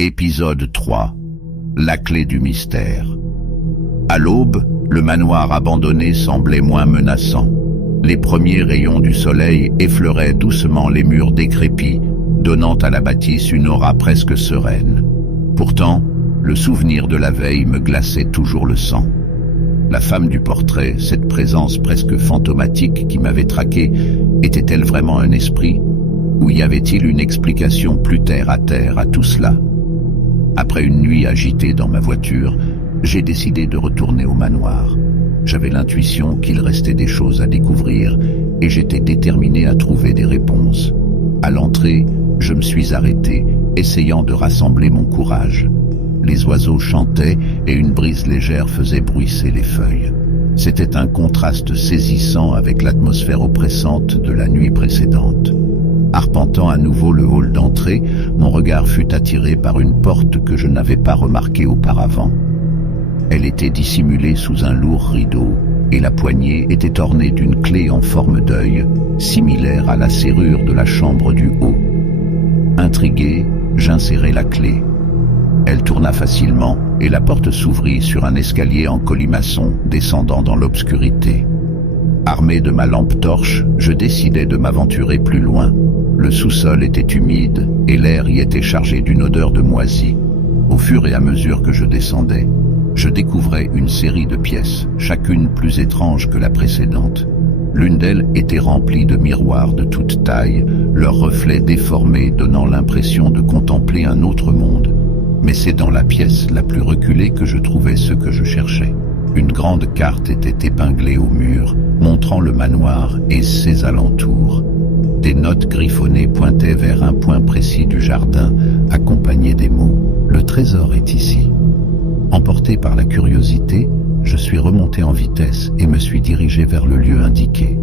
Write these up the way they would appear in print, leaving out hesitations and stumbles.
Épisode 3. La clé du mystère. À l'aube, le manoir abandonné semblait moins menaçant. Les premiers rayons du soleil effleuraient doucement les murs décrépits, donnant à la bâtisse une aura presque sereine. Pourtant, le souvenir de la veille me glaçait toujours le sang. La femme du portrait, cette présence presque fantomatique qui m'avait traqué, était-elle vraiment un esprit? Ou y avait-il une explication plus terre à terre à tout cela? Après une nuit agitée dans ma voiture, j'ai décidé de retourner au manoir. J'avais l'intuition qu'il restait des choses à découvrir et j'étais déterminé à trouver des réponses. À l'entrée, je me suis arrêté, essayant de rassembler mon courage. Les oiseaux chantaient et une brise légère faisait bruisser les feuilles. C'était un contraste saisissant avec l'atmosphère oppressante de la nuit précédente. Arpentant à nouveau le hall d'entrée, mon regard fut attiré par une porte que je n'avais pas remarquée auparavant. Elle était dissimulée sous un lourd rideau, et la poignée était ornée d'une clé en forme d'œil, similaire à la serrure de la chambre du haut. Intrigué, j'insérai la clé. Elle tourna facilement, et la porte s'ouvrit sur un escalier en colimaçon descendant dans l'obscurité. Armé de ma lampe torche, je décidai de m'aventurer plus loin. Le sous-sol était humide et l'air y était chargé d'une odeur de moisi. Au fur et à mesure que je descendais, je découvrais une série de pièces, chacune plus étrange que la précédente. L'une d'elles était remplie de miroirs de toute taille, leurs reflets déformés donnant l'impression de contempler un autre monde. Mais c'est dans la pièce la plus reculée que je trouvais ce que je cherchais. Une grande carte était épinglée au mur, montrant le manoir et ses alentours. Des notes griffonnées pointaient vers un point précis du jardin, accompagnées des mots « Le trésor est ici ». Emporté par la curiosité, je suis remonté en vitesse et me suis dirigé vers le lieu indiqué.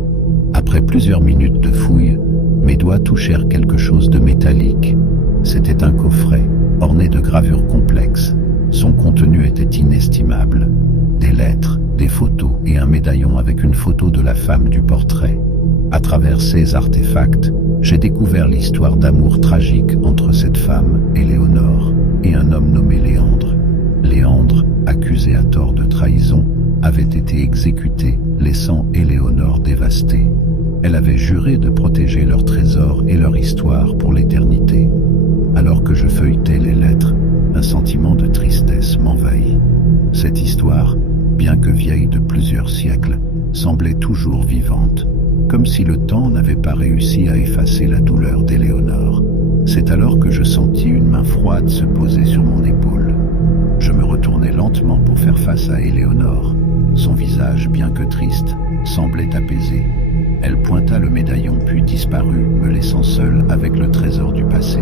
Après plusieurs minutes de fouille, mes doigts touchèrent quelque chose de métallique. C'était un coffret, orné de gravures complexes. Son contenu était inestimable. Des lettres, des photos et un médaillon avec une photo de la femme du portrait. À travers ces artefacts, j'ai découvert l'histoire d'amour tragique entre cette femme, Éléonore, et un homme nommé Léandre. Léandre, accusé à tort de trahison, avait été exécuté, laissant Éléonore dévastée. Elle avait juré de protéger leur trésor et leur histoire pour l'éternité. Alors que je feuilletais les lettres, un sentiment de tristesse m'envahit. Cette histoire, bien que vieille de plusieurs siècles, semblait toujours vivante, comme si le temps n'avait pas réussi à effacer la douleur d'Éléonore. C'est alors que je sentis une main froide se poser sur mon épaule. Je me retournai lentement pour faire face à Éléonore. Son visage, bien que triste, semblait apaisé. Elle pointa le médaillon puis disparut, me laissant seul avec le trésor du passé.